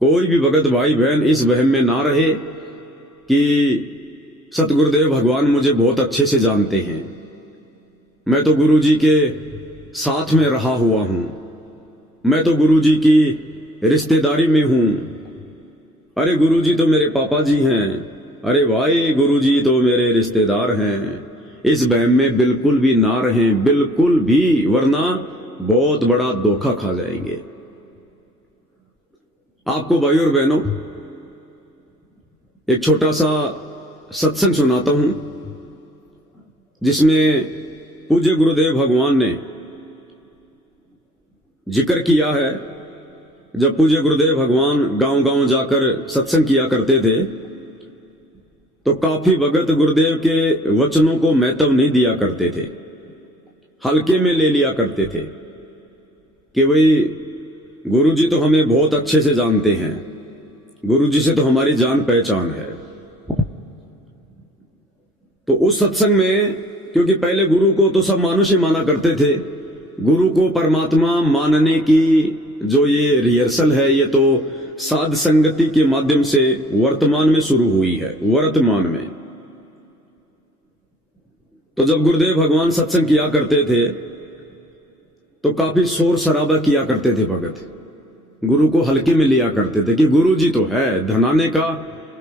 कोई भी भगत भाई बहन इस वहम में ना रहे कि सतगुरुदेव भगवान मुझे बहुत अच्छे से जानते हैं, मैं तो गुरु जी के साथ में रहा हुआ हूं, मैं तो गुरु जी की रिश्तेदारी में हूं, अरे गुरु जी तो मेरे पापा जी हैं, अरे भाई गुरु जी तो मेरे रिश्तेदार हैं। इस वहम में बिल्कुल भी ना रहें, बिल्कुल भी, वरना बहुत बड़ा धोखा खा जाएंगे। आपको भाई और बहनों एक छोटा सा सत्संग सुनाता हूं, जिसमें पूज्य गुरुदेव भगवान ने जिक्र किया है। जब पूज्य गुरुदेव भगवान गांव गांव जाकर सत्संग किया करते थे तो काफी भगत गुरुदेव के वचनों को महत्व नहीं दिया करते थे, हल्के में ले लिया करते थे कि भाई गुरु जी तो हमें बहुत अच्छे से जानते हैं, गुरु जी से तो हमारी जान पहचान है। तो उस सत्संग में, क्योंकि पहले गुरु को तो सब मानुष ही माना करते थे, गुरु को परमात्मा मानने की जो ये रिहर्सल है ये तो साध संगति के माध्यम से वर्तमान में शुरू हुई है। वर्तमान में तो जब गुरुदेव भगवान सत्संग किया करते थे तो काफी शोर शराबा किया करते थे भगत, गुरु को हल्के में लिया करते थे कि गुरु जी तो है, धनाने का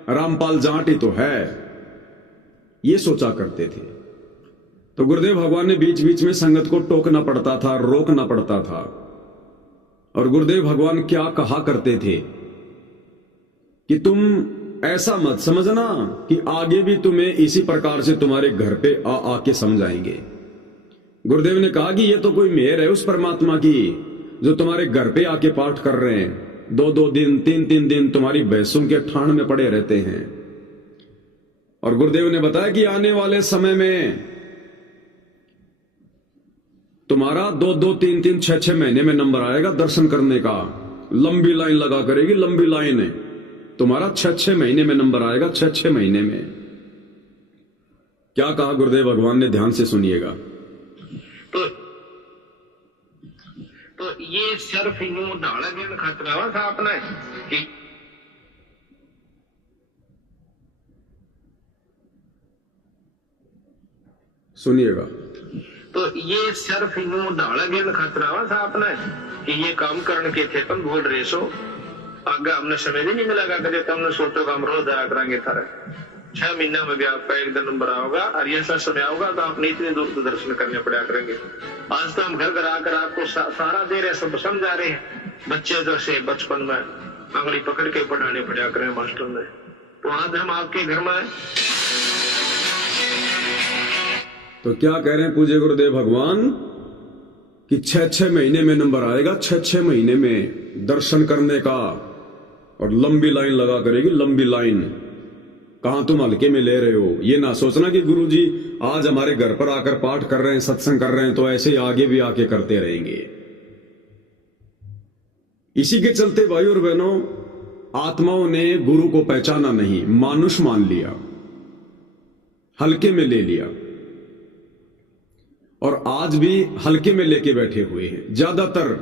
रामपाल जाट ही तो है, ये सोचा करते थे। तो गुरुदेव भगवान ने बीच बीच में संगत को टोकना पड़ता था, रोकना पड़ता था। और गुरुदेव भगवान क्या कहा करते थे कि तुम ऐसा मत समझना कि आगे भी तुम्हें इसी प्रकार से तुम्हारे घर पे आके समझाएंगे। गुरुदेव ने कहा कि ये तो कोई मेहर है उस परमात्मा की जो तुम्हारे घर पे आके पाठ कर रहे हैं, 2-2 दिन 3-3 दिन तुम्हारी भैंसों के ठाण में पड़े रहते हैं। और गुरुदेव ने बताया कि आने वाले समय में तुम्हारा 2-2 3-3 6-6 महीने में नंबर आएगा दर्शन करने का, लंबी लाइन लगा करेगी, लंबी लाइन है तुम्हारा, 6-6 महीने में नंबर आएगा, 6-6 महीने में। क्या कहा गुरुदेव भगवान ने, ध्यान से सुनिएगा। तो ये सिर्फ यूं ढाला देने खातिर आवा था अपना कि सुनिएगा। तो ये सिर्फ यूं ढाला देने खातिर आवा था अपना कि ये काम करने के थे, तुम बोल रहे सो आगे हमने समय भी नहीं मिलेगा, कभी तुमने सोचो काम रोज आया करेंगे थारे, 6 महीना में भी आपका एक दिन नंबर आओगा और ऐसा समय आओगा तो आप इतने दूर से दर्शन करने पड़ा करेंगे। आज तो हम घर घर आकर आपको सारा दे रहे, सब समझा रहे हैं। बच्चे जैसे बचपन में आंगली पकड़ के पढ़ाने पड़ा करें मास्टर ने, तो आज हम आपके घर में। तो क्या कह रहे हैं पूज्य गुरुदेव भगवान कि 6-6 महीने में नंबर आएगा, 6-6 महीने में दर्शन करने का, और लंबी लाइन लगा करेगी, लंबी लाइन। कहां तुम हल्के में ले रहे हो? ये ना सोचना कि गुरुजी आज हमारे घर पर आकर पाठ कर रहे हैं, सत्संग कर रहे हैं तो ऐसे ही आगे भी आके करते रहेंगे। इसी के चलते भाई और बहनों, आत्माओं ने गुरु को पहचाना नहीं, मानुष मान लिया, हल्के में ले लिया, और आज भी हल्के में लेके बैठे हुए हैं ज्यादातर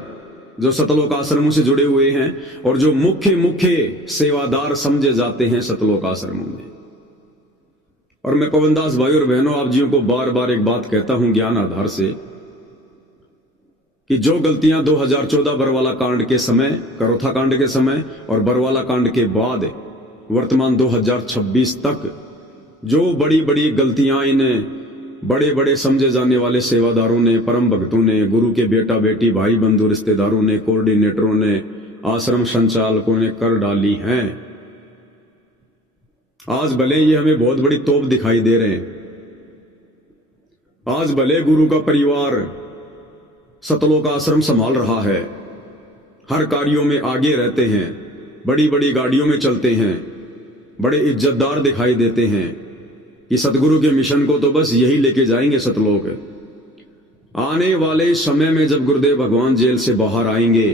जो सतलोक आश्रमों से जुड़े हुए हैं और जो मुख्य मुख्य सेवादार समझे जाते हैं सतलोक आश्रमों में। और मैं पवनदास भाई और बहनों, आप जियों को बार बार एक बात कहता हूं ज्ञान आधार से कि जो गलतियां 2014 बरवाला कांड के समय, करोथा कांड के समय और बरवाला कांड के बाद वर्तमान 2026 तक जो बड़ी बड़ी गलतियां इन बड़े बड़े समझे जाने वाले सेवादारों ने, परम भक्तों ने, गुरु के बेटा बेटी भाई बंधु रिश्तेदारों ने, कोऑर्डिनेटरों ने, आश्रम संचालकों ने कर डाली हैं, आज भले ये हमें बहुत बड़ी तोप दिखाई दे रहे हैं, आज भले गुरु का परिवार सतलोक आश्रम संभाल रहा है, हर कार्यों में आगे रहते हैं, बड़ी बड़ी गाड़ियों में चलते हैं, बड़े इज्जतदार दिखाई देते हैं कि सतगुरु के मिशन को तो बस यही लेके जाएंगे सतलोक। आने वाले समय में जब गुरुदेव भगवान जेल से बाहर आएंगे,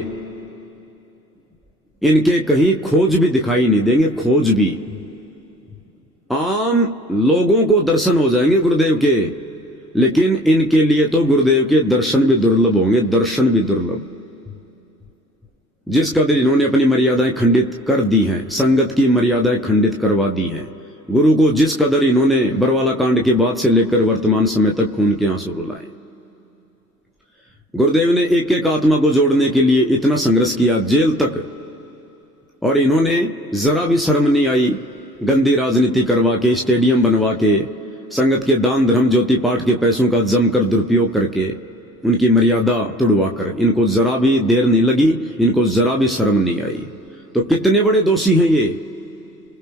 इनके कहीं खोज भी दिखाई नहीं देंगे, खोज भी। आम लोगों को दर्शन हो जाएंगे गुरुदेव के, लेकिन इनके लिए तो गुरुदेव के दर्शन भी दुर्लभ होंगे, दर्शन भी दुर्लभ। जिस कदर इन्होंने अपनी मर्यादाएं खंडित कर दी हैं, संगत की मर्यादाएं खंडित करवा दी हैं, गुरु को जिस कदर इन्होंने बरवाला कांड के बाद से लेकर वर्तमान समय तक खून के आंसू रुलाए। गुरुदेव ने एक एक आत्मा को जोड़ने के लिए इतना संघर्ष किया, जेल तक, और इन्होंने जरा भी शर्म नहीं आई गंदी राजनीति करवा के, स्टेडियम बनवा के, संगत के दान धर्म ज्योति पाठ के पैसों का जमकर दुरुपयोग करके, उनकी मर्यादा तुड़वाकर। इनको जरा भी देर नहीं लगी, इनको जरा भी शर्म नहीं आई। तो कितने बड़े दोषी हैं ये।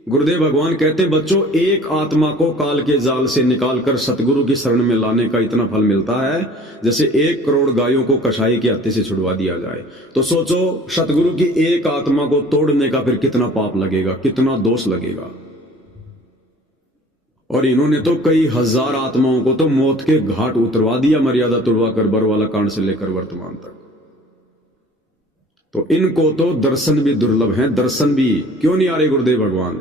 गुरुदेव भगवान कहते हैं, बच्चों, एक आत्मा को काल के जाल से निकालकर सतगुरु की शरण में लाने का इतना फल मिलता है जैसे 1 करोड़ गायों को कसाई के हत्थे से छुड़वा दिया जाए। तो सोचो, सतगुरु की एक आत्मा को तोड़ने का फिर कितना पाप लगेगा, कितना दोष लगेगा। और इन्होंने तो कई हजार आत्माओं को तो मौत के घाट उतरवा दिया, मर्यादा तुड़वा कर, बरवाला कांड से लेकर वर्तमान तक। तो इनको तो दर्शन भी दुर्लभ है, दर्शन भी क्यों नहीं आ रहे गुरुदेव भगवान।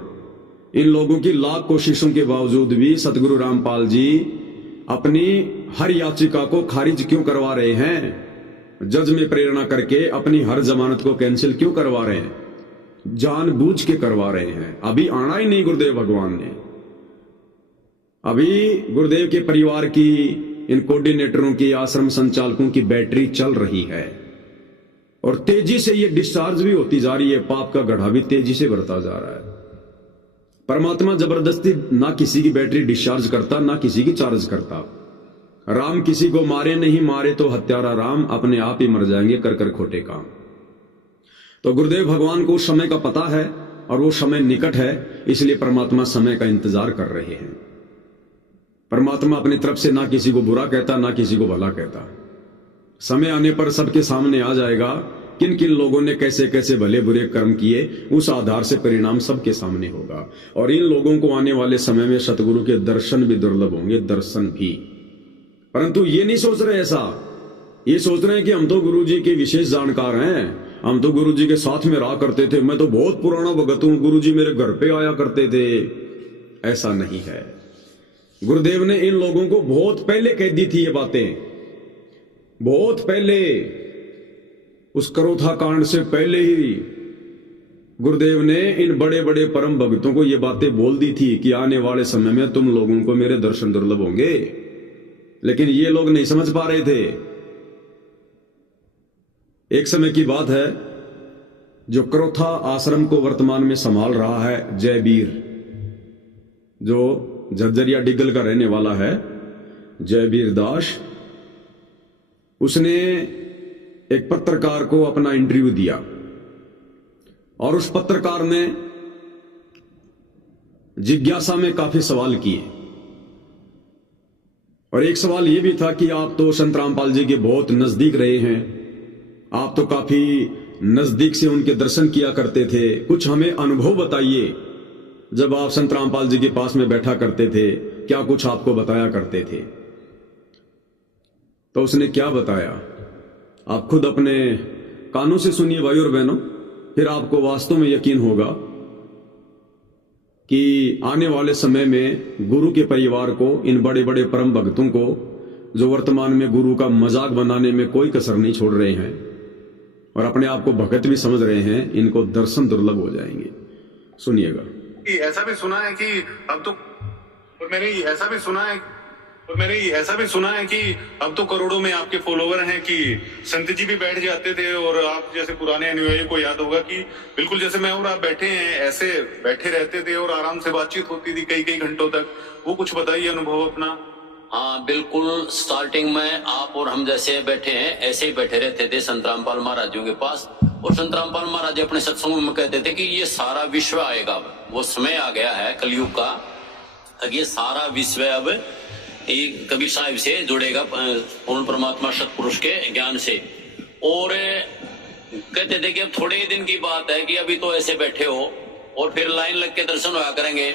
इन लोगों की लाख कोशिशों के बावजूद भी सतगुरु रामपाल जी अपनी हर याचिका को खारिज क्यों करवा रहे हैं। जज में प्रेरणा करके अपनी हर जमानत को कैंसिल क्यों करवा रहे हैं, जानबूझ के करवा रहे हैं। अभी आना ही नहीं गुरुदेव भगवान ने। अभी गुरुदेव के परिवार की, इन कोऑर्डिनेटरों की, आश्रम संचालकों की बैटरी चल रही है और तेजी से ये डिस्चार्ज भी होती जा रही है। पाप का गड्ढा भी तेजी से बढ़ता जा रहा है। परमात्मा जबरदस्ती ना किसी की बैटरी डिस्चार्ज करता, ना किसी की चार्ज करता। राम किसी को मारे नहीं, मारे तो हत्यारा राम, अपने आप ही मर जाएंगे कर कर खोटे काम। तो गुरुदेव भगवान को उस समय का पता है और वो समय निकट है, इसलिए परमात्मा समय का इंतजार कर रहे हैं। परमात्मा अपनी तरफ से ना किसी को बुरा कहता, ना किसी को भला कहता। समय आने पर सबके सामने आ जाएगा किन किन लोगों ने कैसे कैसे भले बुरे कर्म किए, उस आधार से परिणाम सबके सामने होगा। और इन लोगों को आने वाले समय में सतगुरु के दर्शन भी दुर्लभ होंगे, दर्शन भी। परंतु ये नहीं सोच रहे ऐसा, ये सोच रहे हैं कि हम तो गुरु जी के विशेष जानकार हैं, हम तो गुरु जी के साथ में रहा करते थे, मैं तो बहुत पुराना भगत हूं, गुरु जी मेरे घर पे आया करते थे। ऐसा नहीं है। गुरुदेव ने इन लोगों को बहुत पहले कह दी थी ये बातें, बहुत पहले, उस करोथा कांड से पहले ही गुरुदेव ने इन बड़े बड़े परम भक्तों को ये बातें बोल दी थी कि आने वाले समय में तुम लोगों को मेरे दर्शन दुर्लभ होंगे। लेकिन ये लोग नहीं समझ पा रहे थे। एक समय की बात है, जो करोथा आश्रम को वर्तमान में संभाल रहा है जयवीर, जो झज्जरिया डिगल का रहने वाला है, जयवीर दास, उसने एक पत्रकार को अपना इंटरव्यू दिया और उस पत्रकार ने जिज्ञासा में काफी सवाल किए। और एक सवाल यह भी था कि आप तो संत रामपाल जी के बहुत नजदीक रहे हैं, आप तो काफी नजदीक से उनके दर्शन किया करते थे, कुछ हमें अनुभव बताइए। जब आप संत रामपाल जी के पास में बैठा करते थे, क्या कुछ आपको बताया करते थे? तो उसने क्या बताया, आप खुद अपने कानों से सुनिए भाई और बहनों, फिर आपको वास्तव में यकीन होगा कि आने वाले समय में गुरु के परिवार को, इन बड़े बड़े परम भक्तों को, जो वर्तमान में गुरु का मजाक बनाने में कोई कसर नहीं छोड़ रहे हैं और अपने आप को भगत भी समझ रहे हैं, इनको दर्शन दुर्लभ हो जाएंगे। सुनिएगा। ऐसा भी सुना है कि अब तो, और मैंने ऐसा भी सुना है कि अब तो करोड़ों में आपके फॉलोवर हैं, कि संत जी भी बैठ जाते थे और आप जैसे पुराने अनुयायी को याद होगा कि बिल्कुल जैसे मैं और आप बैठे हैं ऐसे बैठे रहते थे और आराम से बातचीत होती थी कई कई घंटों तक। वो कुछ बताइए अनुभव अपना। हाँ बिल्कुल, स्टार्टिंग में आप और हम जैसे बैठे हैं ऐसे ही बैठे रहते थे संत रामपाल महाराज जी के पास। और संत रामपाल महाराज जी अपने सत्संग में कहते थे कि ये सारा विश्व आएगा, वो समय आ गया है कलयुग का, ये सारा विश्व अब एक कबीर साहिब से जुड़ेगा, पूर्ण परमात्मा सतपुरुष के ज्ञान से। और कहते थे कि अब थोड़े ही दिन की बात है कि अभी तो ऐसे बैठे हो और फिर लाइन लग के दर्शन होया करेंगे।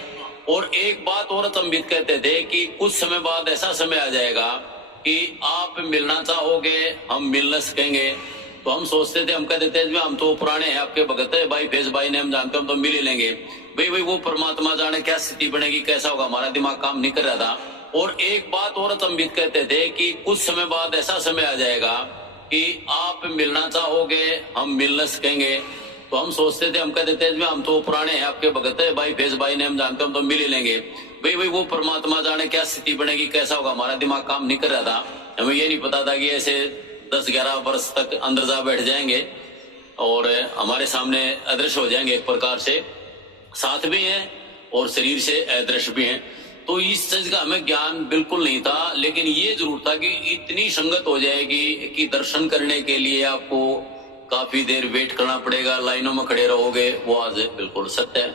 और एक बात और अचंभित कहते थे कि कुछ समय बाद ऐसा समय आ जाएगा कि आप मिलना चाहोगे, हम मिल न सकेंगे। तो हम सोचते थे, हम कहते थे हम तो पुराने हैं आपके भगत है भाई, फेस भाई ने हम जानते, हम तो मिल ही लेंगे। भाई वो परमात्मा जाने क्या स्थिति बनेगी, कैसा होगा, हमारा दिमाग काम नहीं कर रहा था। और एक बात और अचंभित कहते थे कि कुछ समय बाद ऐसा समय आ जाएगा कि आप मिलना चाहोगे, हम मिल न सकेंगे। तो हम सोचते थे, हम कहते थे हम तो पुराने हैं, आपके भगत है भाई, फेस भाई ने हम जानते, हम तो मिल ही लेंगे। भाई वो परमात्मा जाने क्या स्थिति बनेगी, कैसा होगा, हमारा दिमाग काम नहीं कर रहा था। हमें ये नहीं पता था कि ऐसे 10-11 वर्ष तक अंदर जा बैठ जाएंगे और हमारे सामने अदृश्य हो जाएंगे, एक प्रकार से साथ भी हैं और शरीर से अदृश्य भी हैं। तो इस चीज का हमें ज्ञान बिल्कुल नहीं था, लेकिन ये जरूर था कि इतनी संगत हो जाएगी कि दर्शन करने के लिए आपको काफी देर वेट करना पड़ेगा, लाइनों में खड़े रहोगे, वो आज बिल्कुल सत्य है।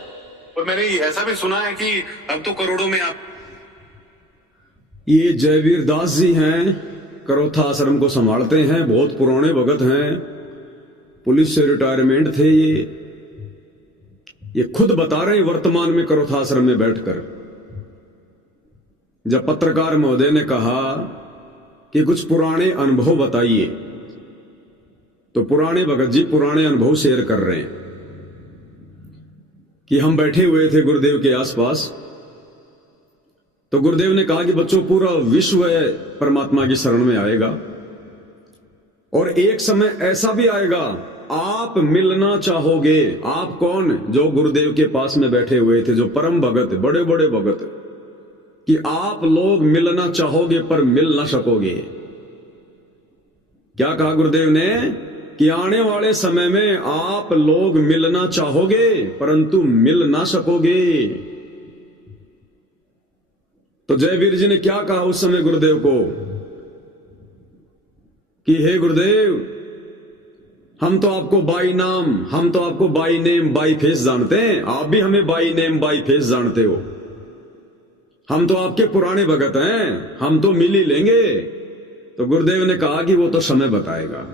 और मैंने ऐसा भी सुना है कि अब तो करोड़ों में आप। ये जयवीर दास जी हैं, करोथा आश्रम को संभालते हैं, बहुत पुराने भगत हैं, पुलिस से रिटायरमेंट थे। ये खुद बता रहे हैं वर्तमान में करोथा आश्रम में बैठकर। जब पत्रकार महोदय ने कहा कि कुछ पुराने अनुभव बताइए, तो पुराने भगत जी पुराने अनुभव शेयर कर रहे हैं कि हम बैठे हुए थे गुरुदेव के आसपास, तो गुरुदेव ने कहा कि बच्चों पूरा विश्व परमात्मा की शरण में आएगा और एक समय ऐसा भी आएगा आप मिलना चाहोगे। आप कौन? जो गुरुदेव के पास में बैठे हुए थे, जो परम भगत, बड़े बड़े भगत, कि आप लोग मिलना चाहोगे पर मिल ना सकोगे। क्या कहा गुरुदेव ने? कि आने वाले समय में आप लोग मिलना चाहोगे परंतु मिल ना सकोगे। तो जयवीर जी ने क्या कहा उस समय गुरुदेव को कि हे गुरुदेव, हम तो आपको बाई नाम, हम तो आपको बाई नेम बाई फेस जानते हैं, आप भी हमें बाई नेम बाई फेस जानते हो। हम तो आपके पुराने भगत हैं, हम तो मिल ही लेंगे। तो गुरुदेव ने कहा कि वो तो समय बताएगा।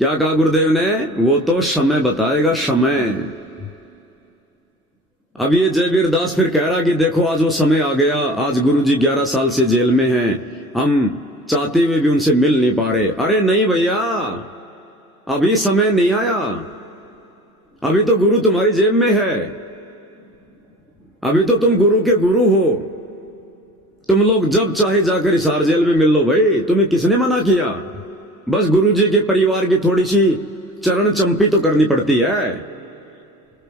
क्या कहा गुरुदेव ने? वो तो समय बताएगा, समय। अब ये जयवीर दास फिर कह रहा कि देखो आज वो समय आ गया, आज गुरुजी 11 साल से जेल में हैं, हम चाहते हुए भी उनसे मिल नहीं पा रहे। अरे नहीं भैया, अभी समय नहीं आया, अभी तो गुरु तुम्हारी जेब में है, अभी तो तुम गुरु के गुरु हो। तुम लोग जब चाहे जाकर हिसार जेल में मिल लो भाई, तुम्हें किसने मना किया? बस गुरुजी के परिवार की थोड़ी सी चरण चंपी तो करनी पड़ती है।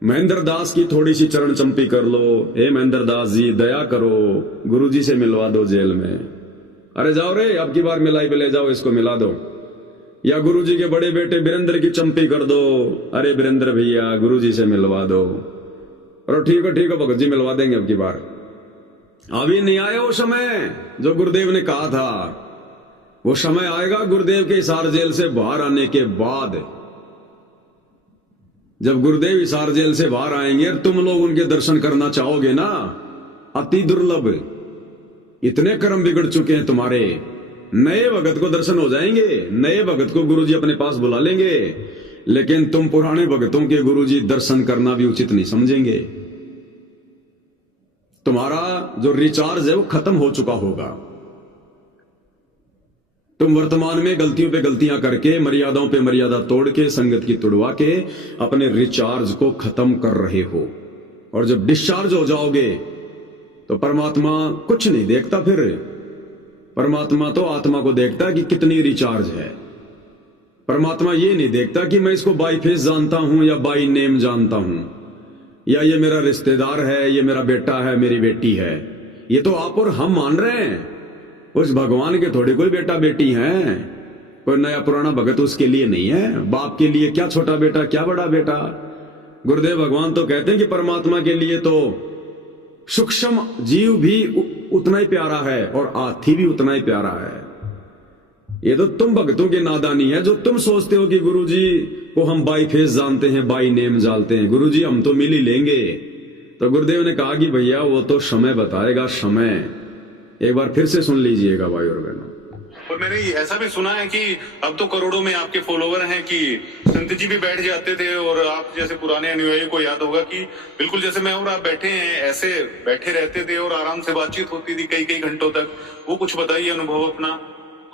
महेंद्र दास की थोड़ी सी चरण चंपी कर लो, हे महेंद्र दास जी दया करो, गुरुजी से मिलवा दो जेल में। अरे जाओ रे, अब की बार मिलाई पे ले जाओ, इसको मिला दो। या गुरुजी के बड़े बेटे वीरेंद्र की चंपी कर दो, अरे वीरेंद्र भैया गुरुजी से मिलवा दो। और ठीक है भगत जी मिलवा देंगे अब की बार। अभी नहीं आया वो समय जो गुरुदेव ने कहा था। वो समय आएगा गुरुदेव के हिसार जेल से बाहर आने के बाद। जब गुरुदेव हिसार जेल से बाहर आएंगे और तुम लोग उनके दर्शन करना चाहोगे ना, अति दुर्लभ, इतने कर्म बिगड़ चुके हैं तुम्हारे, नए भगत को दर्शन हो जाएंगे, नए भगत को गुरुजी अपने पास बुला लेंगे, लेकिन तुम पुराने भगतों के गुरुजी दर्शन करना भी उचित नहीं समझेंगे। तुम्हारा जो रिचार्ज है वो खत्म हो चुका होगा। तुम वर्तमान में गलतियों पे गलतियां करके, मर्यादाओं पे मर्यादा तोड़ के, संगत की तुड़वा के अपने रिचार्ज को खत्म कर रहे हो। और जब डिस्चार्ज हो जाओगे तो परमात्मा कुछ नहीं देखता। फिर परमात्मा तो आत्मा को देखता कि कितनी रिचार्ज है। परमात्मा ये नहीं देखता कि मैं इसको बाई फेस जानता हूं या बाई नेम जानता हूं, या ये मेरा रिश्तेदार है, ये मेरा बेटा है, मेरी बेटी है। ये तो आप और हम मान रहे हैं। उस भगवान के थोड़ी कोई बेटा बेटी हैं, कोई नया पुराना भगत उसके लिए नहीं है। बाप के लिए क्या छोटा बेटा, क्या बड़ा बेटा। गुरुदेव भगवान तो कहते हैं कि परमात्मा के लिए तो सूक्ष्म जीव भी उतना ही प्यारा है और हाथी भी उतना ही प्यारा है। ये तो तुम भक्तों की नादानी है जो तुम सोचते हो कि गुरुजी को हम बाई फेस जानते हैं, बाई नेम जानते हैं, गुरुजी हम तो मिल ही लेंगे। तो गुरुदेव ने कहा कि भैया वो तो समय बताएगा, समय। एक बार फिर से सुन लीजिएगा भाई और बहनों। और मैंने ऐसा भी सुना है कि अब तो करोड़ों में आपके फॉलोवर हैं कि संत जी भी बैठ जाते थे और आप जैसे पुराने अनुयायी को याद होगा कि बिल्कुल जैसे मैं और आप बैठे हैं ऐसे बैठे रहते थे और आराम से बातचीत होती थी कई कई घंटों तक। वो कुछ बताइए अनुभव अपना।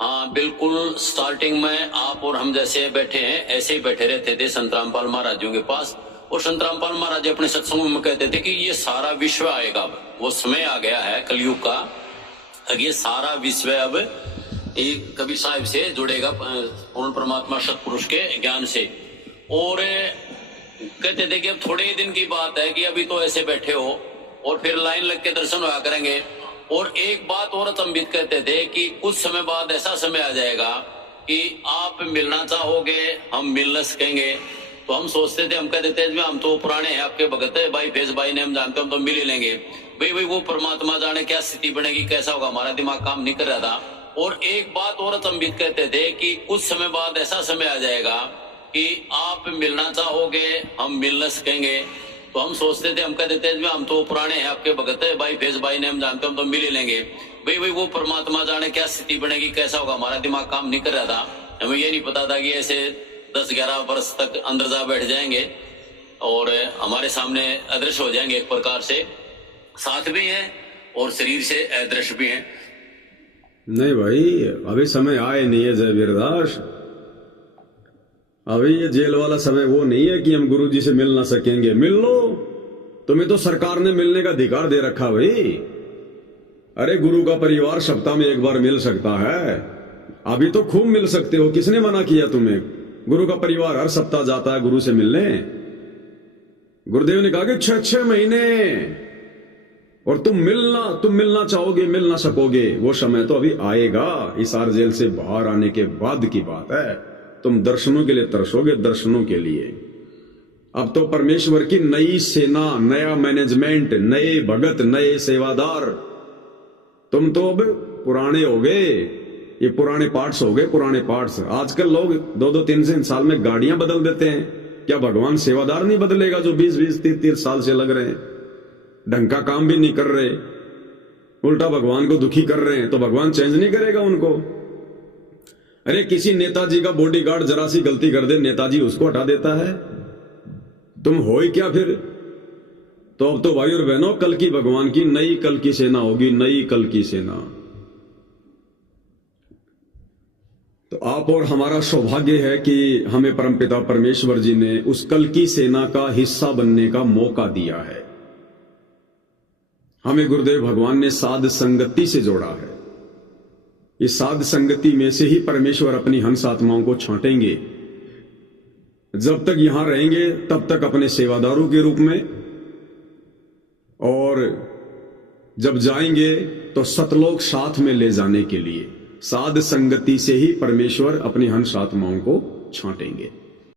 हाँ बिल्कुल, स्टार्टिंग में आप और हम जैसे बैठे हैं ऐसे ही बैठे रहते थे संत रामपाल महाराज जी के पास। और संत रामपाल महाराज अपने सत्संग में कहते थे कि ये सारा विश्व आएगा, वो समय आ गया है कलयुग का, ये सारा विश्व अब एक कबीर साहिब से जुड़ेगा पूर्ण परमात्मा सतपुरुष के ज्ञान से। और कहते थे कि अब थोड़े ही दिन की बात है कि अभी तो ऐसे बैठे हो और फिर लाइन लग के दर्शन हुआ करेंगे। और एक बात और अचंभित कहते थे कि कुछ समय बाद ऐसा समय आ जाएगा कि आप मिलना चाहोगे, हम मिल न सकेंगे। तो हम सोचते थे, हम कहते थे हम तो पुराने हैं, आपके भगत है भाई फेस भाई ने, हम जानते हम तो मिल ही लेंगे। भाई वो परमात्मा जाने क्या स्थिति बनेगी, कैसा होगा, हमारा दिमाग काम नहीं कर रहा था। और एक बात और अचंभित कहते थे कि कुछ समय बाद ऐसा समय आ जाएगा कि आप मिलना चाहोगे, हम मिल न सकेंगे। तो हम सोचते थे, हम कहते थे हम तो पुराने हैं, आपके भगत है भाई फेस भाई ने, हम जानते हम तो मिल ही लेंगे। भाई वो परमात्मा जाने क्या स्थिति बनेगी, कैसा होगा, हमारा दिमाग काम नहीं कर रहा था। हमें ये नहीं पता था कि ऐसे 10-11 वर्ष तक अंदर जा बैठ जाएंगे और हमारे सामने अदृश्य हो जाएंगे, एक प्रकार से साथ भी हैं और शरीर से अदृश्य भी हैं। नहीं भाई, अभी समय आए नहीं है जय वीरदास। अभी ये जेल वाला समय वो नहीं है कि हम गुरुजी से मिल ना सकेंगे। मिल लो, तुम्हें तो सरकार ने मिलने का अधिकार दे रखा भाई। अरे गुरु का परिवार सप्ताह में एक बार मिल सकता है, अभी तो खूब मिल सकते हो। किसने मना किया तुम्हें? गुरु का परिवार हर सप्ताह जाता है गुरु से मिलने। गुरुदेव ने कहा कि 6-6 महीने, और तुम मिलना चाहोगे, मिल ना सकोगे। वो समय तो अभी आएगा, इस आर जेल से बाहर आने के बाद की बात है। तुम दर्शनों के लिए तरसोगे, दर्शनों के लिए। अब तो परमेश्वर की नई सेना, नया मैनेजमेंट, नए भगत, नए सेवादार। तुम तो अब पुराने हो गए, ये पुराने पार्ट्स हो गए, पुराने पार्ट्स। आजकल लोग 2-2-3 साल में गाड़ियां बदल देते हैं। क्या भगवान सेवादार नहीं बदलेगा जो 20-20, 30-30 साल से लग रहे हैं? ढंग का काम भी नहीं कर रहे, उल्टा भगवान को दुखी कर रहे हैं, तो भगवान चेंज नहीं करेगा उनको? अरे किसी नेताजी का बॉडीगार्ड जरा सी गलती कर दे, नेताजी उसको हटा देता है। तुम हो ही क्या फिर? तो अब तो भाई और बहनों, कल की भगवान की नई कल की सेना होगी, नई कल की सेना। तो आप और हमारा सौभाग्य है कि हमें परमपिता परमेश्वर जी ने उस कल की सेना का हिस्सा बनने का मौका दिया है। हमें गुरुदेव भगवान ने साध संगति से जोड़ा है। इस साध संगति में से ही परमेश्वर अपनी हंस आत्माओं को छांटेंगे। जब तक यहां रहेंगे तब तक अपने सेवादारों के रूप में, और जब जाएंगे तो सतलोक साथ में ले जाने के लिए साध संगति से ही परमेश्वर अपनी हंस आत्माओं को छांटेंगे।